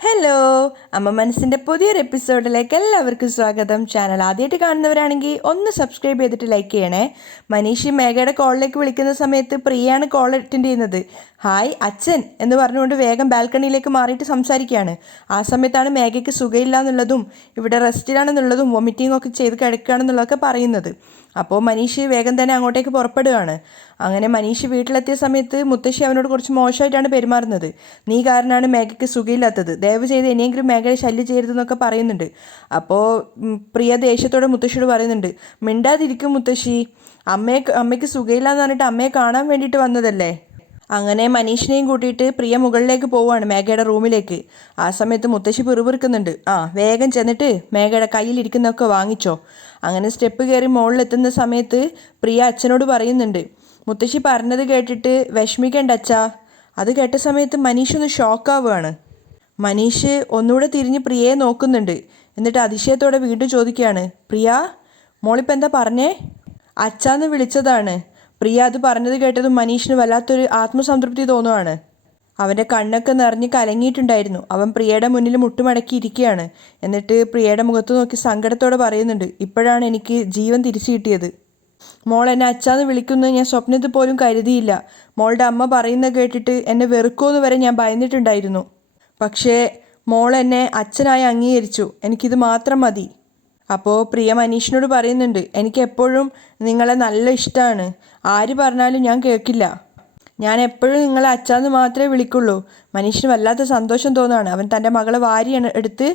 Hello, അമ്മ മനസ്സിൻ്റെ പുതിയൊരു എപ്പിസോഡിലേക്ക് എല്ലാവർക്കും സ്വാഗതം. ചാനൽ ആദ്യമായിട്ട് കാണുന്നവരാണെങ്കിൽ ഒന്ന് സബ്സ്ക്രൈബ് ചെയ്തിട്ട് ലൈക്ക് ചെയ്യണേ. മനീഷ് മേഘയുടെ കോളിലേക്ക് വിളിക്കുന്ന സമയത്ത് പ്രിയയാണ് കോൾ അറ്റൻഡ് ചെയ്യുന്നത്. ഹായ് അച്ഛൻ എന്ന് പറഞ്ഞുകൊണ്ട് വേഗം ബാൽക്കണിയിലേക്ക് മാറിയിട്ട് സംസാരിക്കുകയാണ്. ആ സമയത്താണ് മേഘയ്ക്ക് സുഖമില്ല എന്നുള്ളതും ഇവിടെ റെസ്റ്റിലാണെന്നുള്ളതും വൊമിറ്റിംഗ് ഒക്കെ ചെയ്ത് കിടക്കുകയാണെന്നുള്ളതൊക്കെ പറയുന്നത്. അപ്പോൾ മനീഷ് വേഗം തന്നെ അങ്ങോട്ടേക്ക് പുറപ്പെടുകയാണ്. അങ്ങനെ മനീഷ് വീട്ടിലെത്തിയ സമയത്ത് മുത്തശ്ശി അവനോട് കുറച്ച് മോശമായിട്ടാണ് പെരുമാറുന്നത്. നീ കാരണമാണ് മേഘയ്ക്ക് സുഖമില്ലാത്തത്, ദയവ് ചെയ്ത് ഇനിയെങ്കിലും മേഘയെ ശല്യം ചെയ്യരുതെന്നൊക്കെ പറയുന്നുണ്ട്. അപ്പോൾ പ്രിയ ദേഷ്യത്തോടെ മുത്തശ്ശിയോട് പറയുന്നുണ്ട്, മിണ്ടാതിരിക്കും മുത്തശ്ശി, അമ്മയ്ക്ക് സുഖമില്ല എന്ന് പറഞ്ഞിട്ട് അമ്മയെ കാണാൻ വേണ്ടിയിട്ട് വന്നതല്ലേ. അങ്ങനെ മനീഷിനെയും കൂട്ടിയിട്ട് പ്രിയ മുകളിലേക്ക് പോവുകയാണ്, മേഘയുടെ റൂമിലേക്ക്. ആ സമയത്ത് മുത്തശ്ശി പിറുപിറുക്കുന്നുണ്ട്. വേഗം ചെന്നിട്ട് മേഘയുടെ കയ്യിലിരിക്കുന്നതൊക്കെ വാങ്ങിച്ചോ. അങ്ങനെ സ്റ്റെപ്പ് കയറി മുകളിലെത്തുന്ന സമയത്ത് പ്രിയ അച്ഛനോട് പറയുന്നുണ്ട്, മുത്തശ്ശി പറഞ്ഞത് കേട്ടിട്ട് വിഷമിക്കണ്ട അച്ഛാ. അത് കേട്ട സമയത്ത് മനീഷ് ഒന്ന് ഷോക്കാവുകയാണ്. മനീഷ് ഒന്നുകൂടെ തിരിഞ്ഞ് പ്രിയയെ നോക്കുന്നുണ്ട്. എന്നിട്ട് അതിശയത്തോടെ വീണ്ടും ചോദിക്കുകയാണ്, പ്രിയ മോളിപ്പോൾ എന്താ പറഞ്ഞേ? അച്ഛാന്ന് വിളിച്ചതാണ്. പ്രിയ അത് പറഞ്ഞത് കേട്ടതും മനീഷിന് വല്ലാത്തൊരു ആത്മസംതൃപ്തി തോന്നുവാണ്. അവൻ്റെ കണ്ണൊക്കെ നിറഞ്ഞ് കലങ്ങിയിട്ടുണ്ടായിരുന്നു. അവൻ പ്രിയയുടെ മുന്നിൽ മുട്ടുമടക്കി ഇരിക്കുകയാണ്. എന്നിട്ട് പ്രിയയുടെ മുഖത്ത് നോക്കി സങ്കടത്തോടെ പറയുന്നുണ്ട്, ഇപ്പോഴാണ് എനിക്ക് ജീവൻ തിരിച്ചു കിട്ടിയത്. മോൾ എന്നെ അച്ഛാന്ന് വിളിക്കുന്നത് ഞാൻ സ്വപ്നത്തിൽ പോലും കരുതിയില്ല. മോളുടെ അമ്മ പറയുന്നത് കേട്ടിട്ട് എന്നെ വെറുക്കുമെന്ന് വരെ ഞാൻ ഭയന്നിട്ടുണ്ടായിരുന്നു. പക്ഷേ മോൾ എന്നെ അച്ഛനായി അംഗീകരിച്ചു. എനിക്കിത് മാത്രം മതി. അപ്പോൾ പ്രിയ മനീഷിനോട് പറയുന്നുണ്ട്, എനിക്ക് എപ്പോഴും നിങ്ങളെ നല്ല ഇഷ്ടമാണ്. ആര് പറഞ്ഞാലും ഞാൻ കേൾക്കില്ല. ഞാൻ എപ്പോഴും നിങ്ങളെ അച്ഛാന്ന് മാത്രമേ വിളിക്കുള്ളൂ. മനീഷിന് വല്ലാത്ത സന്തോഷം തോന്നുകയാണ്. അവൻ തൻ്റെ മകളെ വാരി എടുത്ത്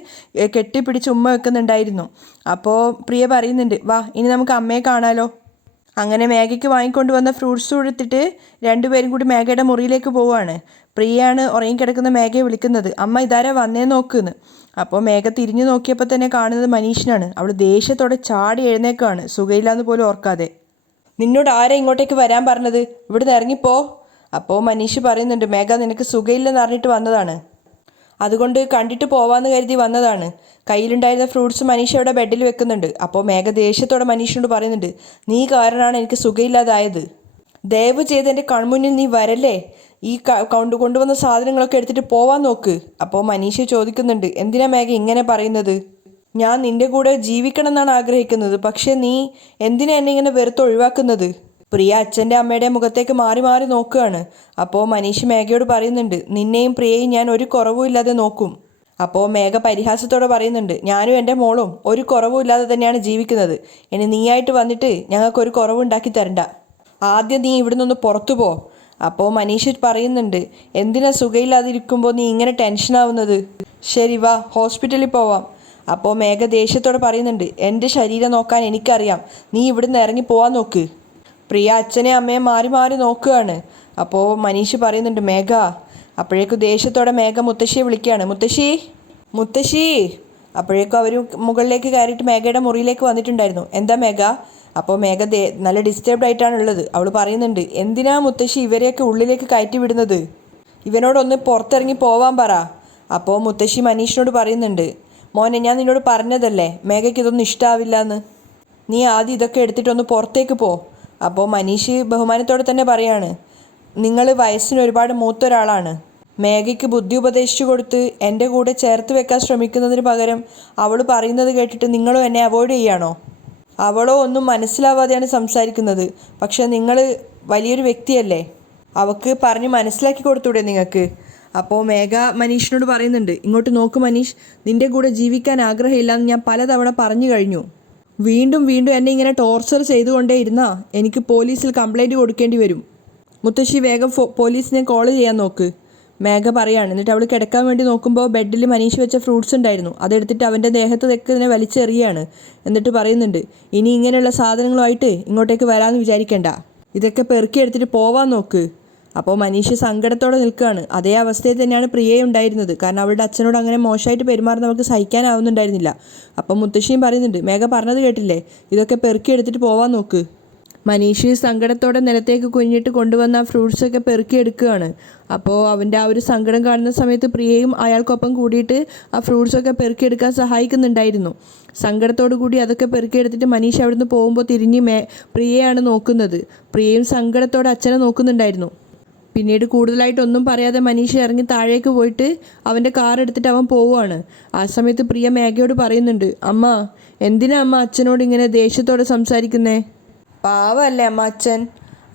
കെട്ടിപ്പിടിച്ച് ഉമ്മ വെക്കുന്നുണ്ടായിരുന്നു. അപ്പോൾ പ്രിയ പറയുന്നുണ്ട്, വാ ഇനി നമുക്ക് അമ്മയെ കാണാലോ. അങ്ങനെ മേഘയ്ക്ക് വാങ്ങിക്കൊണ്ട് വന്ന ഫ്രൂട്ട്സ് കൊടുത്തിട്ട് രണ്ടുപേരും കൂടി മേഘയുടെ മുറിയിലേക്ക് പോവുകയാണ്. പ്രിയയാണ് ഉറങ്ങിക്കിടക്കുന്ന മേഘയെ വിളിക്കുന്നത്, അമ്മ ഇതാരാ വന്നേ നോക്കുന്ന്. അപ്പോൾ മേഘ തിരിഞ്ഞു നോക്കിയപ്പോൾ തന്നെ കാണുന്നത് മനീഷിനാണ്. അവൾ ദേഷ്യത്തോടെ ചാടി എഴുന്നേക്കാണ്, സുഖയില്ലാന്ന് പോലും ഓർക്കാതെ. നിന്നോട് ആരാ ഇങ്ങോട്ടേക്ക് വരാൻ പറഞ്ഞത്? ഇവിടുന്ന് ഇറങ്ങിപ്പോ. അപ്പോൾ മനീഷ് പറയുന്നുണ്ട്, മേഘ നിനക്ക് സുഖയില്ലെന്ന് അറിഞ്ഞിട്ട് വന്നതാണ്, അതുകൊണ്ട് കണ്ടിട്ട് പോവാന്ന് കരുതി വന്നതാണ്. കയ്യിലുണ്ടായിരുന്ന ഫ്രൂട്ട്സ് മനീഷ് അവിടെ ബെഡിൽ വെക്കുന്നുണ്ട്. അപ്പോൾ മേഘ ദേഷ്യത്തോടെ മനീഷിനോട് പറയുന്നുണ്ട്, നീ കാരണമാണ് എനിക്ക് സുഖമില്ലാതായത്. ദയവ് ചെയ്ത് എൻ്റെ കൺമുന്നിൽ നീ വരല്ലേ. ഈ കൊണ്ടുവന്ന സാധനങ്ങളൊക്കെ എടുത്തിട്ട് പോവാൻ നോക്ക്. അപ്പോൾ മനീഷ് ചോദിക്കുന്നുണ്ട്, എന്തിനാ മേഘ ഇങ്ങനെ പറയുന്നത്? ഞാൻ നിൻ്റെ കൂടെ ജീവിക്കണം എന്നാണ് ആഗ്രഹിക്കുന്നത്. പക്ഷേ നീ എന്തിനാ എന്നെ ഇങ്ങനെ വെറുത്തൊഴിവാക്കുന്നത്? പ്രിയ അച്ഛൻ്റെ അമ്മയുടെ മുഖത്തേക്ക് മാറി മാറി നോക്കുകയാണ്. അപ്പോൾ മനീഷ് മേഘയോട് പറയുന്നുണ്ട്, നിന്നെയും പ്രിയയും ഞാൻ ഒരു കുറവും ഇല്ലാതെ നോക്കും. അപ്പോൾ മേഘ പരിഹാസത്തോടെ പറയുന്നുണ്ട്, ഞാനും എൻ്റെ മോളും ഒരു കുറവും ഇല്ലാതെ തന്നെയാണ് ജീവിക്കുന്നത്. ഇനി നീയായിട്ട് വന്നിട്ട് ഞങ്ങൾക്കൊരു കുറവുണ്ടാക്കി തരണ്ട. ആദ്യം നീ ഇവിടെ നിന്ന് പുറത്തു പോ. അപ്പോൾ മനീഷ് പറയുന്നുണ്ട്, എന്തിനാ സുഖമില്ലാതിരിക്കുമ്പോൾ നീ ഇങ്ങനെ ടെൻഷനാവുന്നത്? ശരി വാ, ഹോസ്പിറ്റലിൽ പോവാം. അപ്പോൾ മേഘ ദേഷ്യത്തോടെ പറയുന്നുണ്ട്, എൻ്റെ ശരീരം നോക്കാൻ എനിക്കറിയാം, നീ ഇവിടുന്ന് ഇറങ്ങി പോവാൻ നോക്ക്. പ്രിയ അച്ഛനെ അമ്മയെ മാറി മാറി നോക്കുകയാണ്. അപ്പോൾ മനീഷ് പറയുന്നുണ്ട്, മേഘ. അപ്പോഴേക്കും ദേഷ്യത്തോടെ മേഘ മുത്തശ്ശിയെ വിളിക്കുകയാണ്, മുത്തശ്ശി മുത്തശ്ശി. അപ്പോഴേക്കും അവർ മുകളിലേക്ക് കയറിയിട്ട് മേഘയുടെ മുറിയിലേക്ക് വന്നിട്ടുണ്ടായിരുന്നു. എന്താ മേഘ? അപ്പോൾ മേഘ നല്ല ഡിസ്റ്റർബ്ഡ് ആയിട്ടാണ് ഉള്ളത്. അവൾ പറയുന്നുണ്ട്, എന്തിനാ മുത്തശ്ശി ഇവരെയൊക്കെ ഉള്ളിലേക്ക് കയറ്റി വിടുന്നത്? ഇവനോടൊന്ന് പുറത്തിറങ്ങി പോവാൻ പറ. അപ്പോൾ മുത്തശ്ശി മനീഷിനോട് പറയുന്നുണ്ട്, മോനെ ഞാൻ നിന്നോട് പറഞ്ഞതല്ലേ മേഘയ്ക്ക് ഇതൊന്നും ഇഷ്ടാവില്ല എന്ന്. നീ ആദ്യം ഇതൊക്കെ എടുത്തിട്ടൊന്ന് പുറത്തേക്ക് പോ. അപ്പോൾ മനീഷ് ബഹുമാനത്തോടെ തന്നെ പറയാണ്, നിങ്ങൾ വയസ്സിന് ഒരുപാട് മൂത്ത ഒരാളാണ്. മേഘയ്ക്ക് ബുദ്ധി ഉപദേശിച്ചു കൊടുത്ത് എൻ്റെ കൂടെ ചേർത്ത് വെക്കാൻ ശ്രമിക്കുന്നതിന് പകരം അവൾ പറയുന്നത് കേട്ടിട്ട് നിങ്ങളും എന്നെ അവോയ്ഡ് ചെയ്യാണോ? അവളോ ഒന്നും മനസ്സിലാവാതെയാണ് സംസാരിക്കുന്നത്. പക്ഷെ നിങ്ങൾ വലിയൊരു വ്യക്തിയല്ലേ, അവൾക്ക് പറഞ്ഞ് മനസ്സിലാക്കി കൊടുത്തൂടെ നിങ്ങൾക്ക്? അപ്പോൾ മേഘ മനീഷിനോട് പറയുന്നുണ്ട്, ഇങ്ങോട്ട് നോക്ക് മനീഷ്, നിൻ്റെ കൂടെ ജീവിക്കാൻ ആഗ്രഹമില്ലാന്ന് ഞാൻ പലതവണ പറഞ്ഞു കഴിഞ്ഞു. വീണ്ടും വീണ്ടും എന്നെ ഇങ്ങനെ ടോർച്ചർ ചെയ്തുകൊണ്ടേ ഇരുന്നാൽ എനിക്ക് പോലീസിൽ കംപ്ലൈൻറ്റ് കൊടുക്കേണ്ടി വരും. മുത്തശ്ശി വേഗം പോലീസിനെ കോൾ ചെയ്യാൻ നോക്ക്. മേഘ പറയാണ്. എന്നിട്ട് അവൾ കിടക്കാൻ വേണ്ടി നോക്കുമ്പോൾ ബെഡിൽ മനീഷ് വെച്ച ഫ്രൂട്ട്സ് ഉണ്ടായിരുന്നു. അതെടുത്തിട്ട് അവൻ്റെ ദേഹത്ത് തെക്കിനെ വലിച്ചെറിയാണ്. എന്നിട്ട് പറയുന്നുണ്ട്, ഇനി ഇങ്ങനെയുള്ള സാധനങ്ങളുമായിട്ട് ഇങ്ങോട്ടേക്ക് വരാമെന്ന് വിചാരിക്കേണ്ട, ഇതൊക്കെ പെറുക്കി എടുത്തിട്ട് പോവാൻ നോക്ക്. അപ്പോൾ മനീഷ് സങ്കടത്തോടെ നിൽക്കുകയാണ്. അതേ അവസ്ഥയിൽ തന്നെയാണ് പ്രിയയും ഉണ്ടായിരുന്നത്. കാരണം അവളുടെ അച്ഛനോട് അങ്ങനെ മോശമായിട്ട് പെരുമാറുന്ന അവൾക്ക് സഹിക്കാനാവുന്നുണ്ടായിരുന്നില്ല. അപ്പം മുത്തശ്ശിയും പറയുന്നുണ്ട്, മേഘ പറഞ്ഞത് കേട്ടില്ലേ, ഇതൊക്കെ പെറുക്കി എടുത്തിട്ട് പോവാൻ നോക്ക്. മനീഷ് സങ്കടത്തോടെ നിലത്തേക്ക് കുഞ്ഞിട്ട് കൊണ്ടുവന്ന ആ ഫ്രൂട്ട്സൊക്കെ പെറുക്കിയെടുക്കുകയാണ്. അപ്പോൾ അവൻ്റെ ആ ഒരു സങ്കടം കാണുന്ന സമയത്ത് പ്രിയയും അയാൾക്കൊപ്പം കൂടിയിട്ട് ആ ഫ്രൂട്ട്സൊക്കെ പെറുക്കിയെടുക്കാൻ സഹായിക്കുന്നുണ്ടായിരുന്നു. സങ്കടത്തോടു കൂടി അതൊക്കെ പെറുക്കിയെടുത്തിട്ട് മനീഷ് അവിടുന്ന് പോകുമ്പോൾ തിരിഞ്ഞ് പ്രിയയാണ് നോക്കുന്നത്. പ്രിയയും സങ്കടത്തോടെ അച്ഛനെ നോക്കുന്നുണ്ടായിരുന്നു. പിന്നീട് കൂടുതലായിട്ടൊന്നും പറയാതെ മനീഷ ഇറങ്ങി താഴേക്ക് പോയിട്ട് അവൻ്റെ കാർ എടുത്തിട്ട് അവൻ പോവുകയാണ്. ആ സമയത്ത് പ്രിയ മേഘയോട് പറയുന്നുണ്ട്, അമ്മ എന്തിനാ അമ്മ അച്ഛനോട് ഇങ്ങനെ ദേഷ്യത്തോടെ സംസാരിക്കുന്നേ? പാവല്ലേ അമ്മ അച്ഛൻ.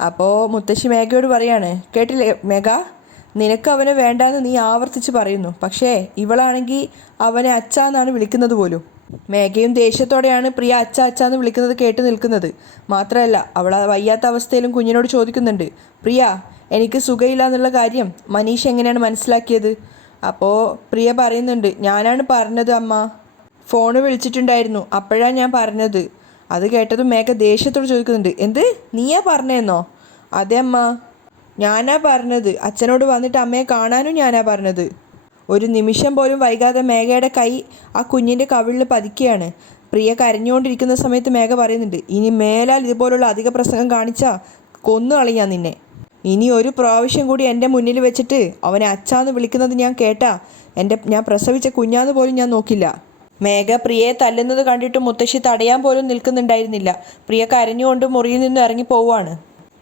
അപ്പോൾ മുത്തശ്ശി മേഘയോട് പറയാണ്, കേട്ടില്ലേ മേഘ, നിനക്ക് അവനെ വേണ്ടാന്ന് നീ ആവർത്തിച്ച് പറയുന്നു, പക്ഷേ ഇവളാണെങ്കിൽ അവനെ അച്ഛാന്നാണ് വിളിക്കുന്നത് പോലും. മേഘയും ദേഷ്യത്തോടെയാണ് പ്രിയ അച്ഛാന്ന് വിളിക്കുന്നത് കേട്ട് നിൽക്കുന്നത്. മാത്രമല്ല അവൾ വയ്യാത്ത അവസ്ഥയിലും കുഞ്ഞിനോട് ചോദിക്കുന്നുണ്ട്, പ്രിയ എനിക്ക് സുഖമില്ല എന്നുള്ള കാര്യം മനീഷ് എങ്ങനെയാണ് മനസ്സിലാക്കിയത്? അപ്പോൾ പ്രിയ പറയുന്നുണ്ട്, ഞാനാണ് പറഞ്ഞത് അമ്മ, ഫോണ് വിളിച്ചിട്ടുണ്ടായിരുന്നു, അപ്പോഴാണ് ഞാൻ പറഞ്ഞത്. അത് കേട്ടതും മേഘ ദേഷ്യത്തോട് ചോദിക്കുന്നുണ്ട്, എന്ത് നീയാ പറഞ്ഞതെന്നോ? അതെ അമ്മ, ഞാനാ പറഞ്ഞത്. അച്ഛനോട് വന്നിട്ട് അമ്മയെ കാണാനും ഞാനാ പറഞ്ഞത്. ഒരു നിമിഷം പോലും വൈകാതെ മേഘയുടെ കൈ ആ കുഞ്ഞിൻ്റെ കവിളിൽ പതിക്കുകയാണ്. പ്രിയ കരഞ്ഞുകൊണ്ടിരിക്കുന്ന സമയത്ത് മേഘ പറയുന്നുണ്ട്, ഇനി മേലാൽ ഇതുപോലുള്ള അധിക പ്രസംഗം കാണിച്ചാൽ കൊന്നു കളയാം നിന്നെ. ഇനി ഒരു പ്രാവശ്യം കൂടി എൻ്റെ മുന്നിൽ വെച്ചിട്ട് അവനെ അച്ഛാന്ന് വിളിക്കുന്നത് ഞാൻ കേട്ടാ ഞാൻ പ്രസവിച്ച കുഞ്ഞാന്ന് പോലും ഞാൻ നോക്കില്ല. മേഘ പ്രിയയെ തല്ലുന്നത് കണ്ടിട്ട് മുത്തശ്ശി തടയാൻ പോലും നിൽക്കുന്നുണ്ടായിരുന്നില്ല. പ്രിയ കരഞ്ഞുകൊണ്ട് മുറിയിൽ നിന്ന് ഇറങ്ങി പോവുകയാണ്.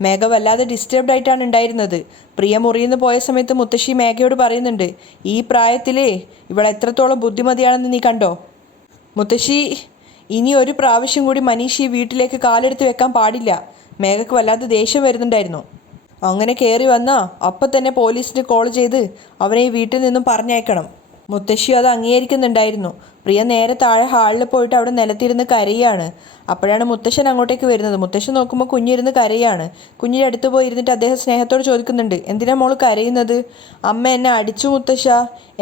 മേഘ വല്ലാതെ ഡിസ്റ്റർബ്ഡ് ആയിട്ടാണ് ഉണ്ടായിരുന്നത്. പ്രിയ മുറിയിൽ നിന്ന് പോയ സമയത്ത് മുത്തശ്ശി മേഘയോട് പറയുന്നുണ്ട്, ഈ പ്രായത്തിൽ ഇവൾ എത്രത്തോളം ബുദ്ധിമതിയാണെന്ന് നീ കണ്ടോ? മുത്തശ്ശി, ഇനി ഒരു പ്രാവശ്യം കൂടി മനീഷ് ഈ വീട്ടിലേക്ക് കാലെടുത്ത് വെക്കാൻ പാടില്ല. മേഘയ്ക്ക് വല്ലാതെ ദേഷ്യം വരുന്നുണ്ടായിരുന്നു. അങ്ങനെ കയറി വന്നാൽ അപ്പം തന്നെ പോലീസിന് കോൾ ചെയ്ത് അവനെ ഈ വീട്ടിൽ നിന്നും പറഞ്ഞയക്കണം. മുത്തശ്ശി അത് അംഗീകരിക്കുന്നുണ്ടായിരുന്നു. പ്രിയ നേരെ താഴെ ഹാളിൽ പോയിട്ട് അവിടെ നിലത്തിരുന്ന് കരയാണ്. അപ്പോഴാണ് മുത്തശ്ശൻ അങ്ങോട്ടേക്ക് വരുന്നത്. മുത്തശ്ശൻ നോക്കുമ്പോൾ കുഞ്ഞിരുന്ന് കരയാണ്. കുഞ്ഞിൻ്റെ അടുത്ത് പോയി ഇരുന്നിട്ട് അദ്ദേഹം സ്നേഹത്തോട് ചോദിക്കുന്നുണ്ട്, എന്തിനാ മോള് കരയുന്നത്? അമ്മ എന്നെ അടിച്ചു മുത്തശ്ശ,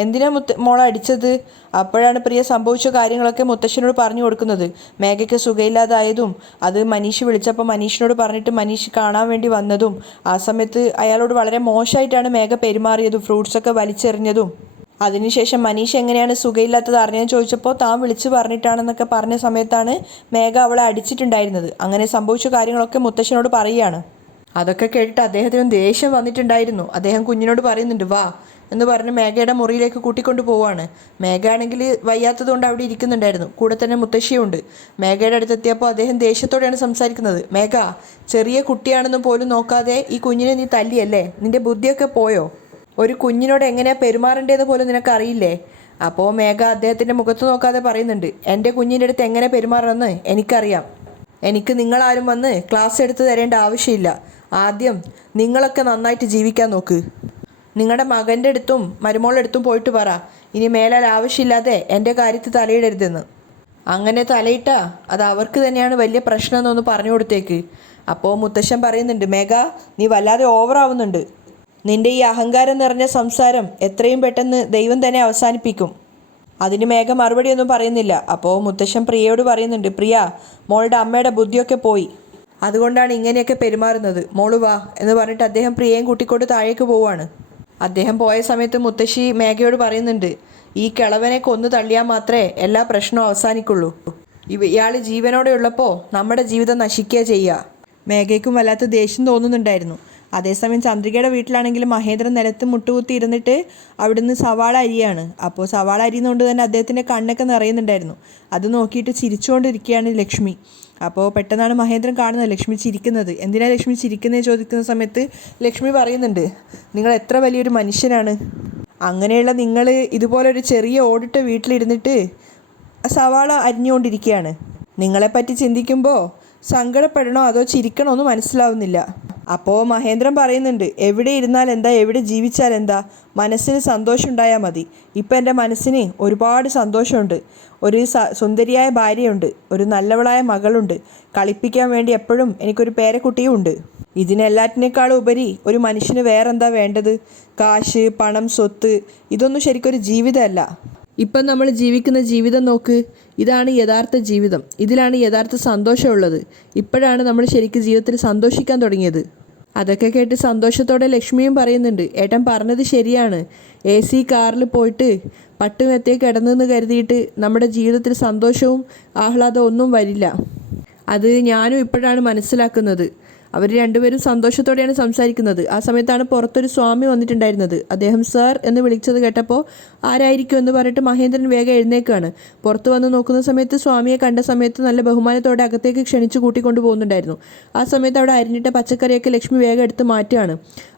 എന്തിനാ മോളെ അടിച്ചത്? അപ്പോഴാണ് പ്രിയ സംഭവിച്ച കാര്യങ്ങളൊക്കെ മുത്തശ്ശനോട് പറഞ്ഞു കൊടുക്കുന്നത്. മേഘയ്ക്ക് സുഖമില്ലാതായതും അത് മനീഷ് വിളിച്ചപ്പോൾ മനീഷിനോട് പറഞ്ഞിട്ട് മനീഷ് കാണാൻ വേണ്ടി വന്നതും ആ സമയത്ത് അയാളോട് വളരെ മോശമായിട്ടാണ് മേഘ പെരുമാറിയതും ഫ്രൂട്ട്സൊക്കെ വലിച്ചെറിഞ്ഞതും അതിനുശേഷം മനീഷ് എങ്ങനെയാണ് സുഖമില്ലാത്തത് അറിഞ്ഞെന്ന് ചോദിച്ചപ്പോൾ താൻ വിളിച്ച് പറഞ്ഞിട്ടാണെന്നൊക്കെ പറഞ്ഞ സമയത്താണ് മേഘ അവളെ അടിച്ചിട്ടുണ്ടായിരുന്നത്. അങ്ങനെ സംഭവിച്ച കാര്യങ്ങളൊക്കെ മുത്തശ്ശനോട് പറയുകയാണ്. അതൊക്കെ കേട്ടിട്ട് അദ്ദേഹത്തിനും ദേഷ്യം വന്നിട്ടുണ്ടായിരുന്നു. അദ്ദേഹം കുഞ്ഞിനോട് പറയുന്നുണ്ട്, വാ എന്ന് പറഞ്ഞ് മേഘയുടെ മുറിയിലേക്ക് കൂട്ടിക്കൊണ്ട് പോവുകയാണ്. മേഘ ആണെങ്കിൽ വയ്യാത്തത് കൊണ്ട് അവിടെ ഇരിക്കുന്നുണ്ടായിരുന്നു. കൂടെ തന്നെ മുത്തശ്ശിയുണ്ട്. മേഘയുടെ അടുത്തെത്തിയപ്പോൾ അദ്ദേഹം ദേഷ്യത്തോടെയാണ് സംസാരിക്കുന്നത്. മേഘ, ചെറിയ കുട്ടിയാണെന്ന് പോലും നോക്കാതെ ഈ കുഞ്ഞിനെ നീ തല്ലിയല്ലേ? നിന്റെ ബുദ്ധിയൊക്കെ പോയോ? ഒരു കുഞ്ഞിനോട് എങ്ങനെയാണ് പെരുമാറേണ്ടതെന്ന് പോലും നിനക്കറിയില്ലേ? അപ്പോൾ മേഘ അദ്ദേഹത്തിൻ്റെ മുഖത്ത് നോക്കാതെ പറയുന്നുണ്ട്, എൻ്റെ കുഞ്ഞിൻ്റെ അടുത്ത് എങ്ങനെ പെരുമാറണമെന്ന് എനിക്കറിയാം. എനിക്ക് നിങ്ങളാരും വന്ന് ക്ലാസ് എടുത്ത് തരേണ്ട ആവശ്യമില്ല. ആദ്യം നിങ്ങളൊക്കെ നന്നായിട്ട് ജീവിക്കാൻ നോക്ക്. നിങ്ങളുടെ മകൻ്റെ അടുത്തും മരുമോളുടെ അടുത്തും പോയിട്ട് പറ, ഇനി മേലാൽ ആവശ്യമില്ലാതെ എൻ്റെ കാര്യത്തിൽ തലയിടരുതെന്ന്. അങ്ങനെ തലയിട്ടാ അത് അവർക്ക് തന്നെയാണ് വലിയ പ്രശ്നമെന്നൊന്ന് പറഞ്ഞു കൊടുത്തേക്ക്. അപ്പോൾ മുത്തശ്ശൻ പറയുന്നുണ്ട്, മേഘ നീ വല്ലാതെ ഓവറാവുന്നുണ്ട്. നിന്റെ ഈ അഹങ്കാരം നിറഞ്ഞ സംസാരം എത്രയും പെട്ടെന്ന് ദൈവം തന്നെ അവസാനിപ്പിക്കും. അതിന് മേഘ മറുപടിയൊന്നും പറയുന്നില്ല. അപ്പോൾ മുത്തശ്ശൻ പ്രിയയോട് പറയുന്നുണ്ട്, പ്രിയ, മോളുടെ അമ്മയുടെ ബുദ്ധിയൊക്കെ പോയി, അതുകൊണ്ടാണ് ഇങ്ങനെയൊക്കെ പെരുമാറുന്നത്. മോള് വാ എന്ന് പറഞ്ഞിട്ട് അദ്ദേഹം പ്രിയയും കൂട്ടിക്കൊണ്ട് താഴേക്ക് പോവുകയാണ്. അദ്ദേഹം പോയ സമയത്ത് മുത്തശ്ശി മേഘയോട് പറയുന്നുണ്ട്, ഈ കിളവനെ കൊന്നു തള്ളിയാൽ മാത്രമേ എല്ലാ പ്രശ്നവും അവസാനിക്കുള്ളൂ. ഇയാൾ ജീവനോടെ ഉള്ളപ്പോൾ നമ്മുടെ ജീവിതം നശിക്കുക ചെയ്യുക. മേഘയ്ക്കും വല്ലാത്ത ദേഷ്യം തോന്നുന്നുണ്ടായിരുന്നു. അതേസമയം ചന്ദ്രികയുടെ വീട്ടിലാണെങ്കിലും മഹേന്ദ്രൻ നിലത്ത് മുട്ടുകുത്തി ഇരുന്നിട്ട് അവിടുന്ന് സവാള അരിയാണ്. അപ്പോൾ സവാള അരിയുന്നതുകൊണ്ട് തന്നെ അദ്ദേഹത്തിൻ്റെ കണ്ണൊക്കെ നിറയുന്നുണ്ടായിരുന്നു. അത് നോക്കിയിട്ട് ചിരിച്ചുകൊണ്ടിരിക്കുകയാണ് ലക്ഷ്മി. അപ്പോൾ പെട്ടെന്നാണ് മഹേന്ദ്രൻ കാണുന്നത് ലക്ഷ്മി ചിരിക്കുന്നത്. എന്തിനാണ് ലക്ഷ്മി ചിരിക്കുന്നത് ചോദിക്കുന്ന സമയത്ത് ലക്ഷ്മി പറയുന്നുണ്ട്, നിങ്ങൾ എത്ര വലിയൊരു മനുഷ്യനാണ്. അങ്ങനെയുള്ള നിങ്ങൾ ഇതുപോലൊരു ചെറിയ ഓടിട്ട വീട്ടിലിരുന്നിട്ട് സവാള അരിഞ്ഞുകൊണ്ടിരിക്കുകയാണ്. നിങ്ങളെപ്പറ്റി ചിന്തിക്കുമ്പോൾ സങ്കടപ്പെടണോ അതോ ചിരിക്കണോ എന്ന് മനസ്സിലാവുന്നില്ല. അപ്പോൾ മഹേന്ദ്രൻ പറയുന്നുണ്ട്, എവിടെ ഇരുന്നാൽ എന്താ, എവിടെ ജീവിച്ചാൽ എന്താ, മനസ്സിന് സന്തോഷം ഉണ്ടായാൽ മതി. ഇപ്പം എൻ്റെ മനസ്സിന് ഒരുപാട് സന്തോഷമുണ്ട്. ഒരു സുന്ദരിയായ ഭാര്യയുണ്ട്, ഒരു നല്ലവളായ മകളുണ്ട്, കളിപ്പിക്കാൻ വേണ്ടി എപ്പോഴും എനിക്കൊരു പേരക്കുട്ടിയും ഉണ്ട്. ഇതിനെല്ലാറ്റിനേക്കാളും ഉപരി ഒരു മനുഷ്യന് വേറെന്താ വേണ്ടത്? കാശ്, പണം, സ്വത്ത്, ഇതൊന്നും ശരിക്കൊരു ജീവിതമല്ല. ഇപ്പം നമ്മൾ ജീവിക്കുന്ന ജീവിതം നോക്ക്, ഇതാണ് യഥാർത്ഥ ജീവിതം. ഇതിലാണ് യഥാർത്ഥ സന്തോഷമുള്ളത്. ഇപ്പോഴാണ് നമ്മൾ ശരിക്കും ജീവിതത്തിൽ സന്തോഷിക്കാൻ തുടങ്ങിയത്. അതൊക്കെ കേട്ട് സന്തോഷത്തോടെ ലക്ഷ്മിയും പറയുന്നുണ്ട്, ഏട്ടൻ പറഞ്ഞത് ശരിയാണ്. AC കാറിൽ പോയിട്ട് പട്ടുമെത്തേ കിടന്നെന്ന് കരുതിയിട്ട് നമ്മുടെ ജീവിതത്തിൽ സന്തോഷവും ആഹ്ലാദവും ഒന്നും വരില്ല. അത് ഞാനും ഇപ്പോഴാണ് മനസ്സിലാക്കുന്നത്. അവർ രണ്ടുപേരും സന്തോഷത്തോടെയാണ് സംസാരിക്കുന്നത്. ആ സമയത്താണ് പുറത്തൊരു സ്വാമി വന്നിട്ടുണ്ടായിരുന്നത്. അദ്ദേഹം സർ എന്ന് വിളിച്ചത് കേട്ടപ്പോൾ ആരായിരിക്കും എന്ന് പറഞ്ഞിട്ട് മഹേന്ദ്രൻ വേഗം എഴുന്നേക്കാണ്. പുറത്ത് വന്ന് നോക്കുന്ന സമയത്ത് സ്വാമിയെ കണ്ട സമയത്ത് നല്ല ബഹുമാനത്തോടെ അകത്തേക്ക് ക്ഷണിച്ച് കൂട്ടിക്കൊണ്ടു പോകുന്നുണ്ടായിരുന്നു. ആ സമയത്ത് അവിടെ അരിഞ്ഞിട്ട പച്ചക്കറിയൊക്കെ ലക്ഷ്മി വേഗം എടുത്ത് മാറ്റുകയാണ്.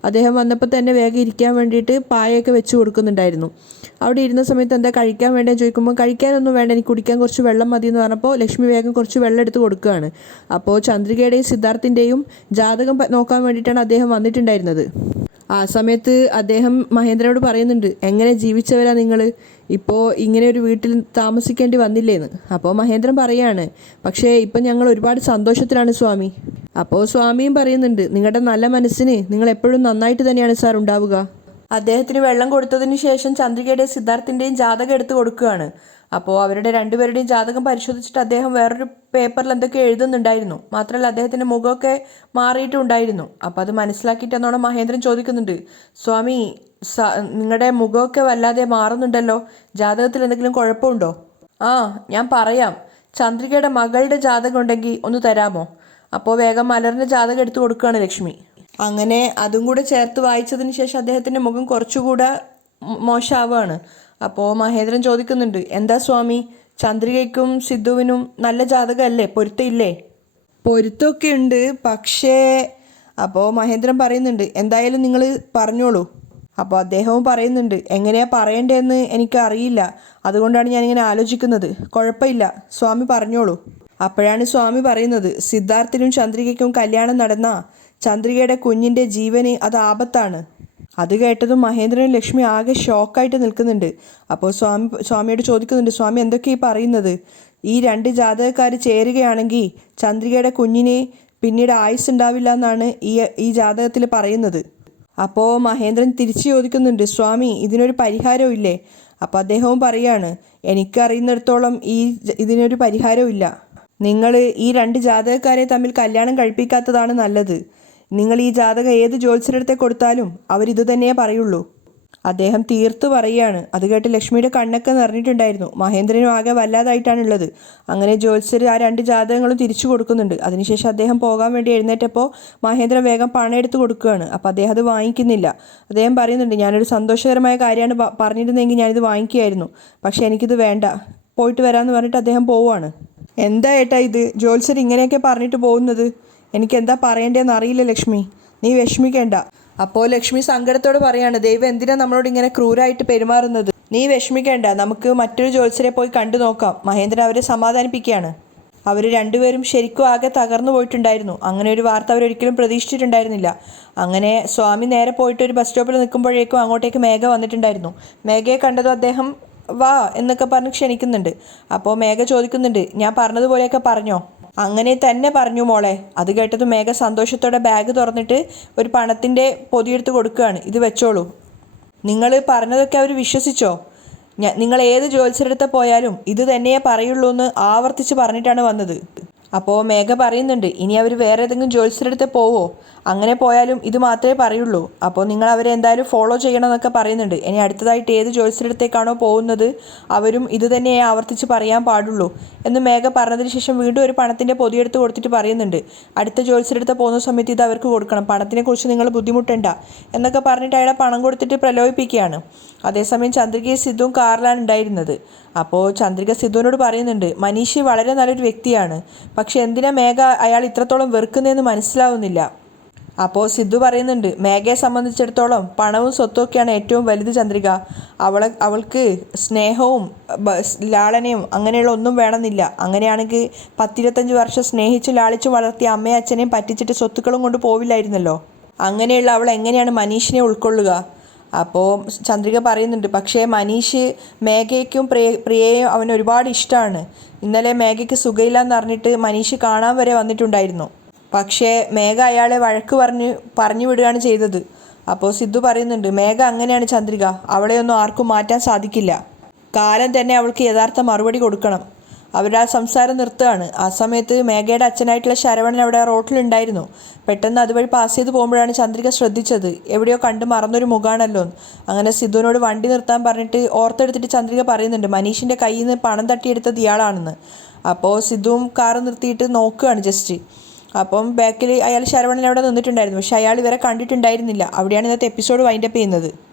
അദ്ദേഹം വന്നപ്പോൾ തന്നെ വേഗം ഇരിക്കാൻ വേണ്ടിയിട്ട് പായൊക്കെ വെച്ച് കൊടുക്കുന്നുണ്ടായിരുന്നു. അവിടെ ഇരുന്ന സമയത്ത് എന്താ കഴിക്കാൻ വേണ്ടതെന്ന് ചോദിക്കുമ്പോൾ കഴിക്കാനൊന്നും വേണ്ട, എനിക്ക് കുടിക്കാൻ കുറച്ച് വെള്ളം മതി എന്ന് പറഞ്ഞപ്പോൾ ലക്ഷ്മി വേഗം കുറച്ച് വെള്ളം എടുത്ത് കൊടുക്കുകയാണ്. അപ്പോൾ ചന്ദ്രികയുടെയും സിദ്ധാർത്ഥിൻ്റെയും ജാതകം നോക്കാൻ വേണ്ടിയിട്ടാണ് അദ്ദേഹം വന്നിട്ടുണ്ടായിരുന്നത്. ആ സമയത്ത് അദ്ദേഹം മഹേന്ദ്രനോട് പറയുന്നുണ്ട്, എങ്ങനെ ജീവിച്ചവരാ നിങ്ങൾ, ഇപ്പോൾ ഇങ്ങനെ ഒരു വീട്ടിൽ താമസിക്കേണ്ടി വന്നില്ലേന്ന്. അപ്പോൾ മഹേന്ദ്രൻ പറയാണ്, പക്ഷേ ഇപ്പം ഞങ്ങൾ ഒരുപാട് സന്തോഷത്തിലാണ് സ്വാമി. അപ്പോൾ സ്വാമിയും പറയുന്നുണ്ട്, നിങ്ങളുടെ നല്ല മനസ്സിന് നിങ്ങൾ എപ്പോഴും നന്നായിട്ട് തന്നെയാണ് സാർ ഉണ്ടാവുക. അദ്ദേഹത്തിന് വെള്ളം കൊടുത്തതിന് ശേഷം ചന്ദ്രികയുടെയും സിദ്ധാർത്ഥിൻ്റെയും ജാതകം എടുത്ത് കൊടുക്കുകയാണ്. അപ്പോൾ അവരുടെ രണ്ടുപേരുടെയും ജാതകം പരിശോധിച്ചിട്ട് അദ്ദേഹം വേറൊരു പേപ്പറിൽ എന്തൊക്കെ എഴുതുന്നുണ്ടായിരുന്നു. മാത്രമല്ല അദ്ദേഹത്തിൻ്റെ മുഖമൊക്കെ മാറിയിട്ടുണ്ടായിരുന്നു. അപ്പോൾ അത് മനസ്സിലാക്കിയിട്ടെന്നോണം മഹേന്ദ്രൻ ചോദിക്കുന്നുണ്ട്, സ്വാമി നിങ്ങളുടെ മുഖമൊക്കെ വല്ലാതെ മാറുന്നുണ്ടല്ലോ, ജാതകത്തിൽ എന്തെങ്കിലും കുഴപ്പമുണ്ടോ? ആ ഞാൻ പറയാം, ചന്ദ്രികയുടെ മകളുടെ ജാതകം ഉണ്ടെങ്കിൽ ഒന്ന് തരാമോ? അപ്പോൾ വേഗം മലറിൻ്റെ ജാതകം എടുത്തു കൊടുക്കുകയാണ് ലക്ഷ്മി. അങ്ങനെ അതും കൂടെ ചേർത്ത് വായിച്ചതിന് ശേഷം അദ്ദേഹത്തിൻ്റെ മുഖം കുറച്ചുകൂടെ മോശമാവുകയാണ്. അപ്പോൾ മഹേന്ദ്രൻ ചോദിക്കുന്നുണ്ട്, എന്താ സ്വാമി, ചന്ദ്രികയ്ക്കും സിദ്ധുവിനും നല്ല ജാതകമല്ലേ, പൊരുത്തമില്ലേ? പൊരുത്തമൊക്കെ ഉണ്ട്, പക്ഷേ അപ്പോൾ മഹേന്ദ്രൻ പറയുന്നുണ്ട്, എന്തായാലും നിങ്ങൾ പറഞ്ഞോളൂ. അപ്പോൾ അദ്ദേഹവും പറയുന്നുണ്ട്, എങ്ങനെയാണ് പറയേണ്ടതെന്ന് എനിക്കറിയില്ല, അതുകൊണ്ടാണ് ഞാനിങ്ങനെ ആലോചിക്കുന്നത്. കുഴപ്പമില്ല, സ്വാമി പറഞ്ഞോളൂ. അപ്പോഴാണ് സ്വാമി പറയുന്നത്, സിദ്ധാർത്ഥിനും ചന്ദ്രികയ്ക്കും കല്യാണം നടന്ന ചന്ദ്രികയുടെ കുഞ്ഞിൻ്റെ ജീവന് അത് ആപത്താണ്. അത് കേട്ടതും മഹേന്ദ്രനും ലക്ഷ്മി ആകെ ഷോക്കായിട്ട് നിൽക്കുന്നുണ്ട്. അപ്പോൾ സ്വാമിയോട് ചോദിക്കുന്നുണ്ട്, സ്വാമി എന്തൊക്കെയാണ് ഈ പറയുന്നത്? ഈ രണ്ട് ജാതകക്കാർ ചേരുകയാണെങ്കിൽ ചന്ദ്രികയുടെ കുഞ്ഞിന് പിന്നീട് ആയുസ് ഉണ്ടാവില്ല എന്നാണ് ഈ ജാതകത്തിൽ പറയുന്നത്. അപ്പോൾ മഹേന്ദ്രൻ തിരിച്ചു ചോദിക്കുന്നുണ്ട്, സ്വാമി ഇതിനൊരു പരിഹാരവും ഇല്ലേ? അപ്പോൾ അദ്ദേഹവും പറയാണ്, എനിക്കറിയുന്നിടത്തോളം ഇതിനൊരു പരിഹാരവും ഇല്ല. നിങ്ങൾ ഈ രണ്ട് ജാതകക്കാരെ തമ്മിൽ കല്യാണം കഴിപ്പിക്കാത്തതാണ് നല്ലത്. നിങ്ങൾ ഈ ജാതകം ഏത് ജ്യോത്സ്യരുടെ കൊടുത്താലും അവരിത് തന്നെയേ പറയുള്ളൂ. അദ്ദേഹം തീർത്ത് പറയുകയാണ്. അത് കേട്ട് ലക്ഷ്മിയുടെ കണ്ണൊക്കെ നിറഞ്ഞിട്ടുണ്ടായിരുന്നു. മഹേന്ദ്രനും ആകെ വല്ലാതായിട്ടാണുള്ളത്. അങ്ങനെ ജ്യോത്സ്യർ ആ രണ്ട് ജാതകങ്ങളും തിരിച്ചു കൊടുക്കുന്നുണ്ട്. അതിനുശേഷം അദ്ദേഹം പോകാൻ വേണ്ടി എഴുന്നേറ്റപ്പോൾ മഹേന്ദ്രൻ വേഗം പണം എടുത്ത് കൊടുക്കുകയാണ്. അപ്പോൾ അദ്ദേഹം അത് വാങ്ങിക്കുന്നില്ല. അദ്ദേഹം പറയുന്നുണ്ട്, ഞാനൊരു സന്തോഷകരമായ കാര്യമാണ് പറഞ്ഞിരുന്നെങ്കിൽ ഞാനിത് വാങ്ങിക്കുമായിരുന്നു, പക്ഷേ എനിക്കിത് വേണ്ട, പോയിട്ട് വരാമെന്ന് പറഞ്ഞിട്ട് അദ്ദേഹം പോവുകയാണ്. എന്താ ഏട്ടാ ഇത്, ജ്യോത്സ്യർ ഇങ്ങനെയൊക്കെ പറഞ്ഞിട്ട് പോകുന്നത്? എനിക്കെന്താ പറയേണ്ടതെന്ന് അറിയില്ല ലക്ഷ്മി, നീ വിഷമിക്കേണ്ട. അപ്പോൾ ലക്ഷ്മി സങ്കടത്തോട് പറയാണ്, ദൈവം എന്തിനാ നമ്മളോട് ഇങ്ങനെ ക്രൂരായിട്ട് പെരുമാറുന്നത്? നീ വിഷമിക്കേണ്ട, നമുക്ക് മറ്റൊരു ജ്യോത്സ്യരെ പോയി കണ്ടു നോക്കാം. മഹേന്ദ്രൻ അവരെ സമാധാനിപ്പിക്കുകയാണ്. അവർ രണ്ടുപേരും ശരിക്കും ആകെ തകർന്നു പോയിട്ടുണ്ടായിരുന്നു. അങ്ങനെ ഒരു വാർത്ത അവരൊരിക്കലും പ്രതീക്ഷിച്ചിട്ടുണ്ടായിരുന്നില്ല. അങ്ങനെ സ്വാമി നേരെ പോയിട്ട് ഒരു ബസ് സ്റ്റോപ്പിൽ നിൽക്കുമ്പോഴേക്കും അങ്ങോട്ടേക്ക് മേഘ വന്നിട്ടുണ്ടായിരുന്നു. മേഘയെ കണ്ടതും അദ്ദേഹം വാ എന്നൊക്കെ പറഞ്ഞ് ക്ഷണിക്കുന്നുണ്ട്. അപ്പോൾ മേഘ ചോദിക്കുന്നുണ്ട്, ഞാൻ പറഞ്ഞതുപോലെയൊക്കെ പറഞ്ഞോ? അങ്ങനെ തന്നെ പറഞ്ഞു മോളെ. അത് കേട്ടത് മേഘ സന്തോഷത്തോടെ ബാഗ് തുറന്നിട്ട് ഒരു പണത്തിൻ്റെ പൊതിയെടുത്ത് കൊടുക്കുകയാണ്. ഇത് വെച്ചോളൂ. നിങ്ങൾ പറഞ്ഞതൊക്കെ അവർ വിശ്വസിച്ചോ? നിങ്ങൾ ഏത് ജ്യോത്സ്യരെടുത്ത് പോയാലും ഇത് തന്നെയേ പറയുള്ളൂ എന്ന് ആവർത്തിച്ച് പറഞ്ഞിട്ടാണ് വന്നത്. അപ്പോൾ മേഘ പറയുന്നുണ്ട്, ഇനി അവർ വേറെ ഏതെങ്കിലും ജ്യോത്സ്യരെടുത്ത് പോവോ? അങ്ങനെ പോയാലും ഇത് മാത്രമേ പറയുള്ളൂ. അപ്പോൾ നിങ്ങൾ അവരെ എന്തായാലും ഫോളോ ചെയ്യണമെന്നൊക്കെ പറയുന്നുണ്ട്. ഇനി അടുത്തതായിട്ട് ഏത് ജ്യോത്സ്യരെടുത്തേക്കാണോ പോകുന്നത് അവരും ഇത് തന്നെയേ ആവർത്തിച്ച് പറയാൻ പാടുള്ളൂ എന്ന് മേഘ പറഞ്ഞതിന് ശേഷം വീണ്ടും ഒരു പണത്തിൻ്റെ പൊതിയെടുത്ത് കൊടുത്തിട്ട് പറയുന്നുണ്ട്, അടുത്ത ജ്യോത്സ്യരെടുത്ത് പോകുന്ന സമയത്ത് ഇത് അവർക്ക് കൊടുക്കണം, പണത്തിനെക്കുറിച്ച് നിങ്ങൾ ബുദ്ധിമുട്ടണ്ട എന്നൊക്കെ പറഞ്ഞിട്ട് അയാളെ പണം കൊടുത്തിട്ട് പ്രലോഭിപ്പിക്കുകയാണ്. അതേസമയം ചന്ദ്രികയും സിദ്ധുവും കാറിലാണ് ഉണ്ടായിരുന്നത്. അപ്പോൾ ചന്ദ്രിക സിദ്ധുവിനോട് പറയുന്നുണ്ട്, മനീഷ് വളരെ നല്ലൊരു വ്യക്തിയാണ്, പക്ഷെ എന്തിനാ മേഘ അയാൾ ഇത്രത്തോളം വെറുക്കുന്നതെന്ന് മനസ്സിലാവുന്നില്ല. അപ്പോൾ സിദ്ധു പറയുന്നുണ്ട്, മേഘയെ സംബന്ധിച്ചിടത്തോളം പണവും സ്വത്തുമൊക്കെയാണ് ഏറ്റവും വലുത് ചന്ദ്രിക. അവൾക്ക് സ്നേഹവും ലാളനയും അങ്ങനെയുള്ള ഒന്നും വേണമെന്നില്ല. അങ്ങനെയാണെങ്കിൽ 10-25 വർഷം സ്നേഹിച്ചു ലാളിച്ചു വളർത്തിയ അമ്മയും അച്ഛനെയും പറ്റിച്ചിട്ട് സ്വത്തുക്കളും കൊണ്ട് പോവില്ലായിരുന്നല്ലോ. അങ്ങനെയുള്ള അവൾ എങ്ങനെയാണ് മനീഷിനെ ഉൾക്കൊള്ളുക? അപ്പോൾ ചന്ദ്രിക പറയുന്നുണ്ട്, പക്ഷേ മനീഷ് മേഘയ്ക്കും പ്രിയയും അവന് ഒരുപാട് ഇഷ്ടമാണ്. ഇന്നലെ മേഘയ്ക്ക് സുഖമില്ലാന്ന് പറഞ്ഞിട്ട് മനീഷ് കാണാൻ വരെ വന്നിട്ടുണ്ടായിരുന്നു. പക്ഷേ മേഘ അയാളെ വഴക്ക് പറഞ്ഞു വിടുകയാണ് ചെയ്തത്. അപ്പോൾ സിദ്ധു പറയുന്നുണ്ട്, മേഘ അങ്ങനെയാണ് ചന്ദ്രിക, അവളെയൊന്നും ആർക്കും മാറ്റാൻ സാധിക്കില്ല. കാലം തന്നെ അവൾക്ക് യഥാർത്ഥ മറുപടി കൊടുക്കണം. അവരുടെ ആ സംസാരം നിർത്തുകയാണ്. ആ സമയത്ത് മേഘയുടെ അച്ഛനായിട്ടുള്ള ശരവണൻ അവിടെ റോട്ടിലുണ്ടായിരുന്നു. പെട്ടെന്ന് അതുവഴി പാസ് ചെയ്ത് പോകുമ്പോഴാണ് ചന്ദ്രിക ശ്രദ്ധിച്ചത്, എവിടെയോ കണ്ട് മറന്നൊരു മുഖാണല്ലോ. അങ്ങനെ സിദ്ധുവിനോട് വണ്ടി നിർത്താൻ പറഞ്ഞിട്ട് ഓർത്തെടുത്തിട്ട് ചന്ദ്രിക പറയുന്നുണ്ട്, മനീഷിൻ്റെ കയ്യിൽ നിന്ന് പണം തട്ടിയെടുത്തത് ഇയാളാണെന്ന്. അപ്പോൾ സിദ്ധുവും കാറ് നിർത്തിയിട്ട് നോക്കുകയാണ് ജസ്റ്റ്. അപ്പം ബാക്കിൽ അയാൾ ശരവണൻ അവിടെ നിന്നിട്ടുണ്ടായിരുന്നു, പക്ഷെ അയാൾ ഇവരെ കണ്ടിട്ടുണ്ടായിരുന്നില്ല. അവിടെയാണ് ഇന്നത്തെ എപ്പിസോഡ് വൈൻഡപ്പ് ചെയ്യുന്നത്.